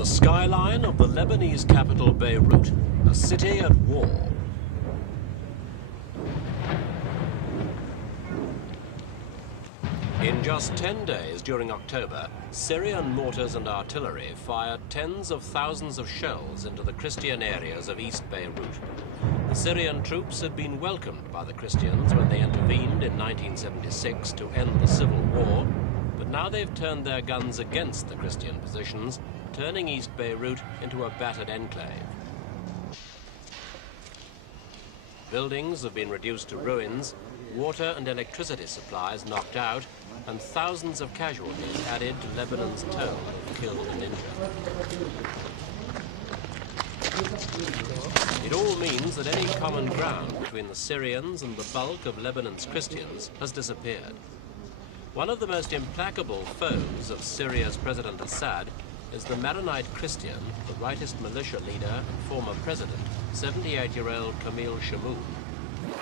The skyline of the Lebanese capital Beirut, a city at war. In just 10 days during October, Syrian mortars and artillery fired tens of thousands of shells into the Christian areas of East Beirut. The Syrian troops had been welcomed by the Christians when they intervened in 1976 to end the civil war, but now they've turned their guns against the Christian positions, turning East Beirut into a battered enclave. Buildings have been reduced to ruins, water and electricity supplies knocked out, and thousands of casualties added to Lebanon's toll of killed and injured. It all means that any common ground between the Syrians and the bulk of Lebanon's Christians has disappeared. One of the most implacable foes of Syria's President Assad is the Maronite Christian, the rightist militia leader and former president, 78-year-old Camille Chamoun.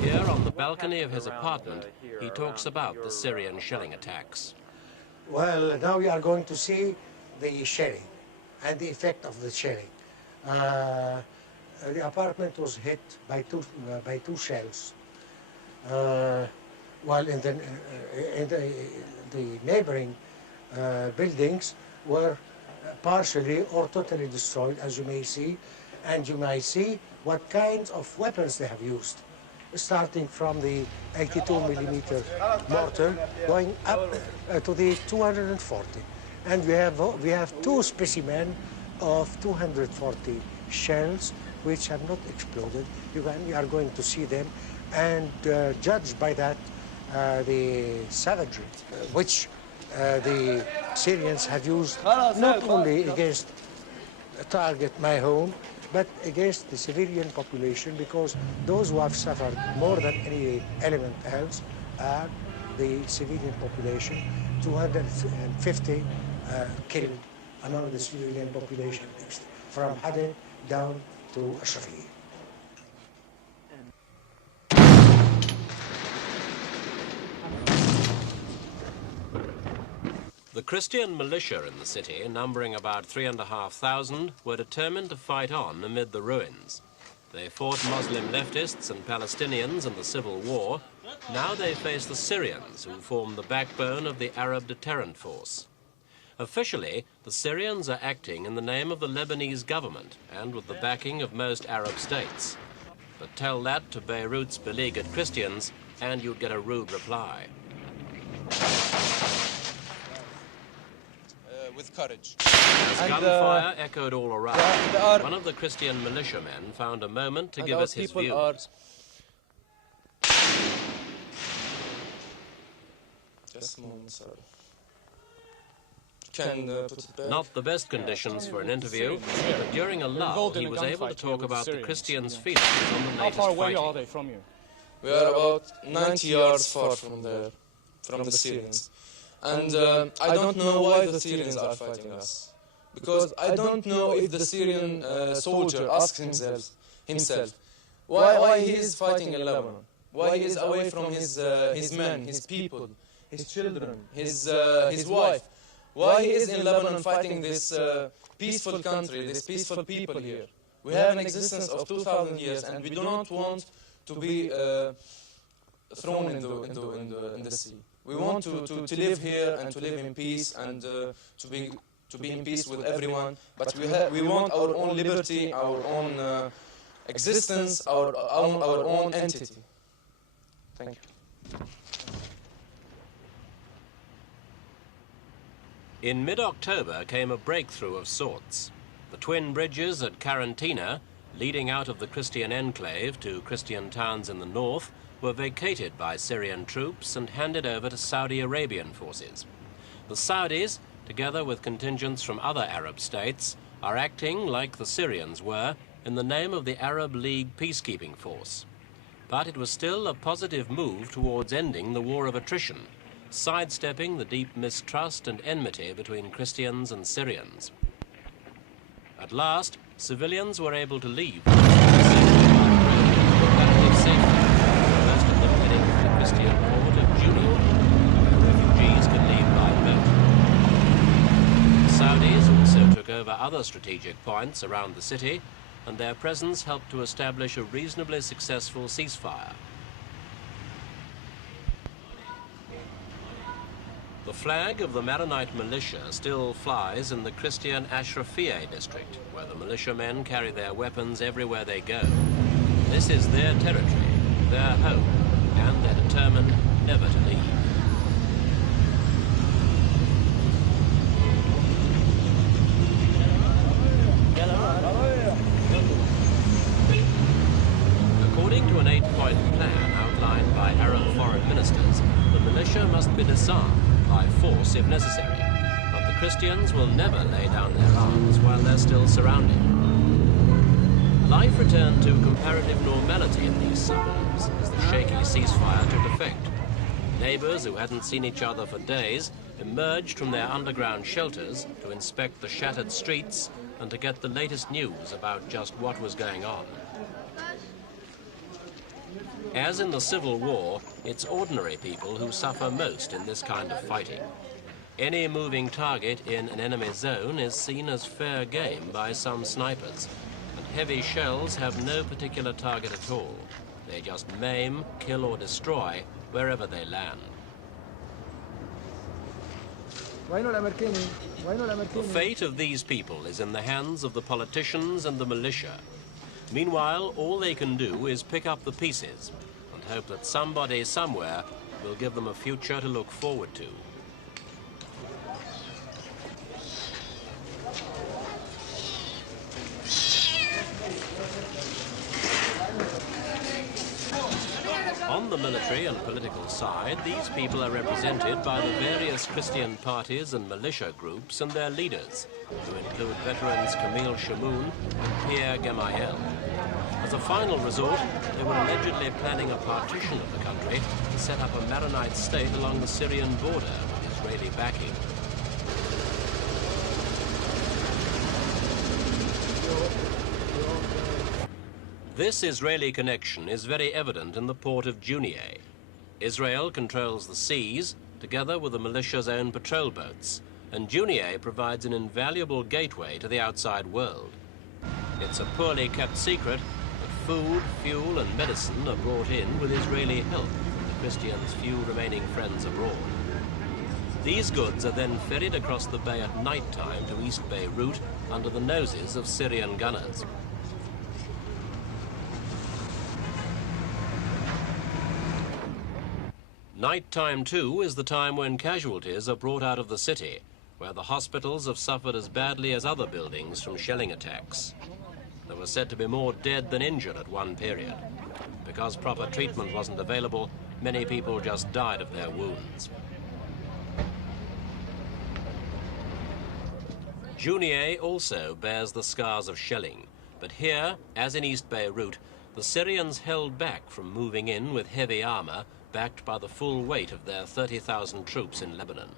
Here on the balcony of his apartment, he talks about the Syrian shelling attacks. Well, now we are going to see the shelling and the effect of the shelling. The apartment was hit by two shells, while in the neighboring buildings were partially or totally destroyed, as you may see, and you may see what kinds of weapons they have used, starting from the 82mm mortar going up to the 240. And we have two specimens of 240 shells which have not exploded. You are going to see them and judge by that the savagery which the Syrians have used not only against target my home, but against the civilian population, because those who have suffered more than any element else are the civilian population. 250 killed among the civilian population, from Hadid down to Ashrafiyah. The Christian militia in the city, numbering about 3,500, were determined to fight on amid the ruins. They fought Muslim leftists and Palestinians in the civil war. Now they face the Syrians, who form the backbone of the Arab deterrent force. Officially, the Syrians are acting in the name of the Lebanese government and with the backing of most Arab states. But tell that to Beirut's beleaguered Christians and you'd get a rude reply. With courage. As gunfire echoed all around, one of the Christian militiamen found a moment to give us his view. Just a moment, sorry. Not the best conditions for an interview, but during a lull, he was able to talk about the Christians' feelings on the latest How far away fighting. are they from you? We are about 90 yards far from the Syrians. And I don't know why the Syrians are fighting us. Because I don't know if the Syrian soldier asks himself why he is fighting in Lebanon, why he is away from his men, his people, his children, his wife, why he is in Lebanon fighting this peaceful country, this peaceful people here. We have an existence of 2,000 years and we do not want to be thrown in the sea. We want to live here and to live in peace and to be in peace with everyone. But we want our own liberty, our own existence, our own entity. Thank you. In mid-October came a breakthrough of sorts. The twin bridges at Karantina, leading out of the Christian enclave to Christian towns in the north, were vacated by Syrian troops and handed over to Saudi Arabian forces. The Saudis, together with contingents from other Arab states, are acting like the Syrians were in the name of the Arab League peacekeeping force. But it was still a positive move towards ending the war of attrition, sidestepping the deep mistrust and enmity between Christians and Syrians. At last, civilians were able to leave relative safety. Most of them heading to the Christian port of Junia, where refugees can leave by boat. The Saudis also took over other strategic points around the city, and their presence helped to establish a reasonably successful ceasefire. The flag of the Maronite militia still flies in the Christian Ashrafiyeh district, where the militiamen carry their weapons everywhere they go. This is their territory, their home, and they're determined never to leave. According to an 8-point plan outlined by Arab foreign ministers, the militia must be disarmed by force if necessary, but the Christians will never lay down their arms while they're still surrounded. Life returned to comparative normality in these suburbs as the shaky ceasefire took effect. Neighbors who hadn't seen each other for days emerged from their underground shelters to inspect the shattered streets and to get the latest news about just what was going on. As in the Civil War, it's ordinary people who suffer most in this kind of fighting. Any moving target in an enemy zone is seen as fair game by some snipers, and heavy shells have no particular target at all. They just maim, kill or destroy wherever they land. The fate of these people is in the hands of the politicians and the militia. Meanwhile, all they can do is pick up the pieces and hope that somebody somewhere will give them a future to look forward to. On the military and political side, these people are represented by the various Christian parties and militia groups and their leaders, who include veterans Camille Chamoun and Pierre Gemayel. As a final resort, they were allegedly planning a partition of the country to set up a Maronite state along the Syrian border with Israeli backing. This Israeli connection is very evident in the port of Junia. Israel controls the seas, together with the militia's own patrol boats, and Junia provides an invaluable gateway to the outside world. It's a poorly kept secret that food, fuel and medicine are brought in with Israeli help from the Christians' few remaining friends abroad. These goods are then ferried across the bay at night time to East Beirut under the noses of Syrian gunners. Night-time, too, is the time when casualties are brought out of the city, where the hospitals have suffered as badly as other buildings from shelling attacks. There were said to be more dead than injured at one period. Because proper treatment wasn't available, many people just died of their wounds. Junia also bears the scars of shelling, but here, as in East Beirut, the Syrians held back from moving in with heavy armor backed by the full weight of their 30,000 troops in Lebanon.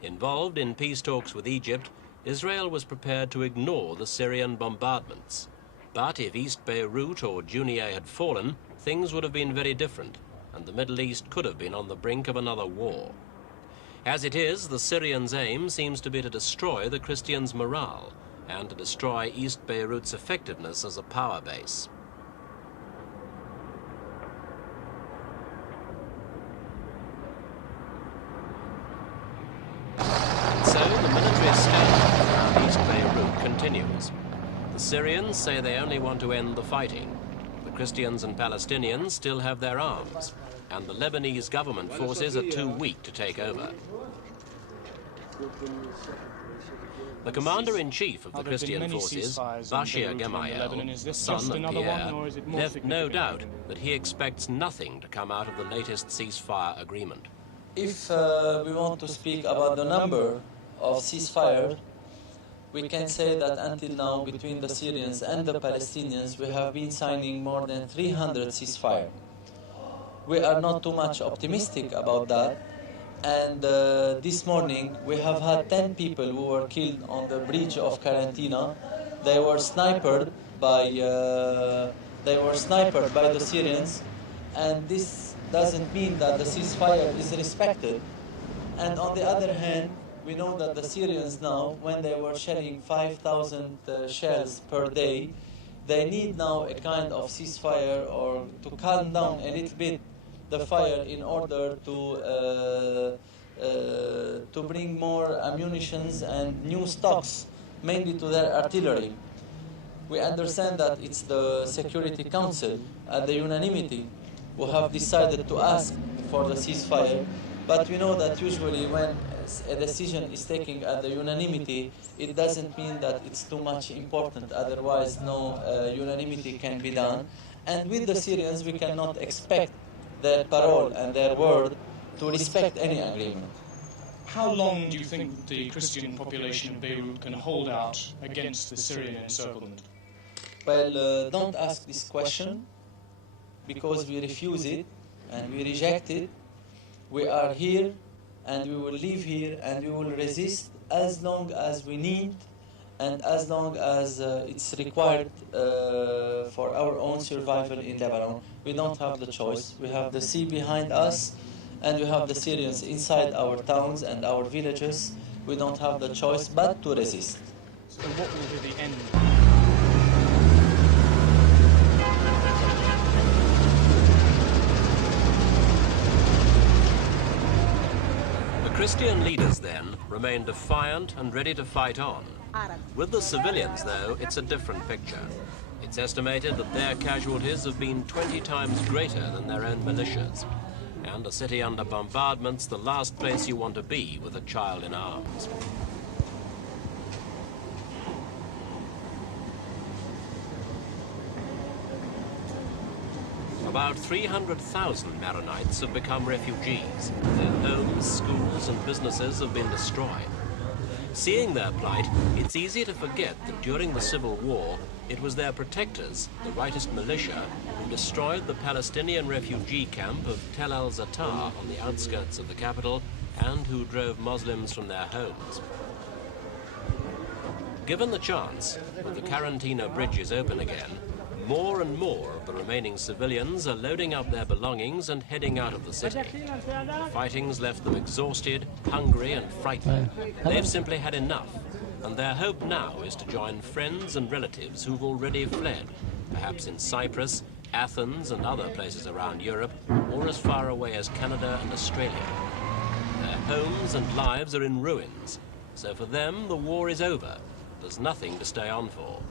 Involved in peace talks with Egypt, Israel was prepared to ignore the Syrian bombardments. But if East Beirut or Junia had fallen, things would have been very different, and the Middle East could have been on the brink of another war. As it is, the Syrians' aim seems to be to destroy the Christians' morale and to destroy East Beirut's effectiveness as a power base. Continues. The Syrians say they only want to end the fighting. The Christians and Palestinians still have their arms, and the Lebanese government forces are too weak to take over. The commander-in-chief of the Christian forces, Bashir Gemayel, son of Pierre, left no doubt that he expects nothing to come out of the latest ceasefire agreement. If we want to speak about the number of ceasefires, we can say that until now, between the Syrians and the Palestinians, we have been signing more than 300 ceasefire. We are not too much optimistic about that, and this morning we have had 10 people who were killed on the bridge of Quarantina. They were sniped by the Syrians, and this doesn't mean that the ceasefire is respected. And on the other hand, We know that the Syrians now, when they were shelling 5,000 shells per day, they need now a kind of ceasefire or to calm down a little bit the fire in order to bring more ammunitions and new stocks, mainly to their artillery. We understand that it's the Security Council at the unanimity who have decided to ask for the ceasefire, but we know that usually when a decision is taken at the unanimity, it doesn't mean that it's too much important, otherwise no unanimity can be done. And with the Syrians, we cannot expect their parole and their word to respect any agreement. How long do you think the Christian population in Beirut can hold out against the Syrian encirclement? Well, don't ask this question, because we refuse it and we reject it. We are here and we will live here and we will resist as long as we need and as long as it's required for our own survival in Lebanon. We don't have the choice. We have the sea behind us and we have the Syrians inside our towns and our villages. We don't have the choice but to resist. So what will be the end? The Christian leaders then remain defiant and ready to fight on. With the civilians, though, it's a different picture. It's estimated that their casualties have been 20 times greater than their own militias. And a city under bombardment's the last place you want to be with a child in arms. About 300,000 Maronites have become refugees. Their homes, schools and businesses have been destroyed. Seeing their plight, it's easy to forget that during the civil war, it was their protectors, the rightist militia, who destroyed the Palestinian refugee camp of Tel al-Zatar on the outskirts of the capital and who drove Muslims from their homes. Given the chance, with the Quarantina bridges open again, more and more of the remaining civilians are loading up their belongings and heading out of the city. The fighting's left them exhausted, hungry and frightened. They've simply had enough, and their hope now is to join friends and relatives who've already fled, perhaps in Cyprus, Athens and other places around Europe, or as far away as Canada and Australia. Their homes and lives are in ruins, so for them the war is over. There's nothing to stay on for.